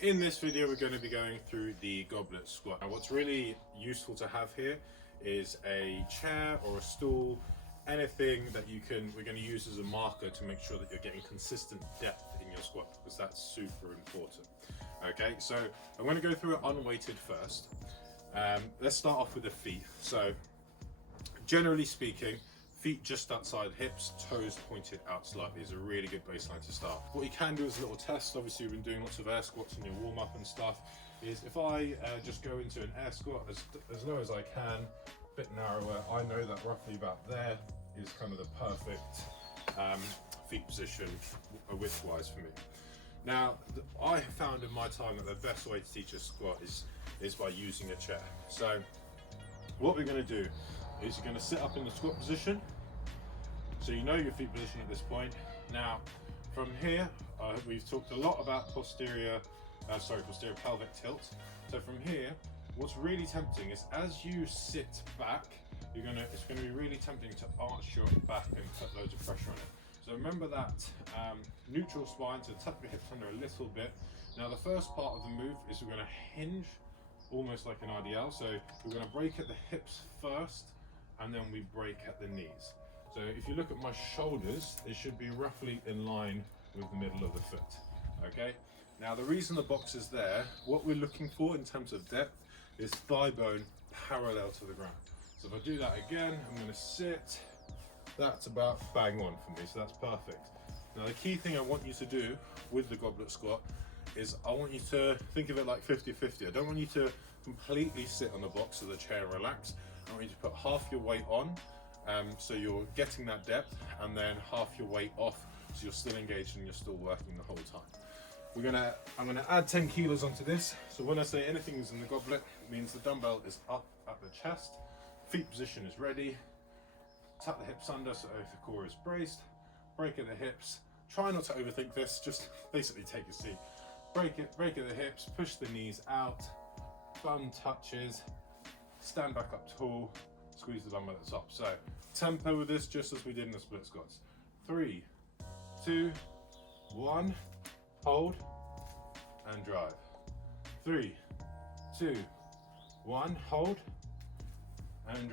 In this video, we're going to be going through the goblet squat. Now, what's really useful to have here is a chair or a stool, anything that we're going to use as a marker to make sure that you're getting consistent depth in your squat, because that's super important. Okay, so I'm going to go through it unweighted first. Let's start off with the feet. So generally speaking, feet just outside hips, toes pointed out slightly is a really good baseline to start. What you can do as a little test, obviously you've been doing lots of air squats in your warm up and stuff, is if I just go into an air squat as low as I can, a bit narrower, I know that roughly about there is kind of the perfect feet position width-wise for me. Now, I have found in my time that the best way to teach a squat is by using a chair. So what we're going to do is you're going to sit up in the squat position, so you know your feet position at this point. Now from here, we've talked a lot about posterior pelvic tilt. So from here, what's really tempting is as you sit back, it's going to be really tempting to arch your back and put loads of pressure on it. So remember that neutral spine, to tuck your hips under a little bit. Now the first part of the move is we're going to hinge almost like an RDL. So we're going to break at the hips first, and then we break at the knees. So if you look at my shoulders, they should be roughly in line with the middle of the foot. Okay. Now the reason the box is there, what we're looking for in terms of depth is thigh bone parallel to the ground. So if I do that again, I'm going to sit. That's about bang on for me, so that's perfect. Now the key thing I want you to do with the goblet squat is I want you to think of it like 50-50. I don't want you to completely sit on the box of the chair and relax. I want you to put half your weight on, so you're getting that depth, and then half your weight off, so you're still engaged and you're still working the whole time. I'm gonna add 10 kilos onto this. So when I say anything is in the goblet, it means the dumbbell is up at the chest, feet position is ready, tuck the hips under so the core is braced, break at the hips. Try not to overthink this, just basically take a seat. Break at the hips, push the knees out, bum touches, stand back up tall, squeeze the dumbbell at the top. So tempo with this, just as we did in the split squats. 3, 2, 1, hold and drive. 3, 2, 1, hold and drive.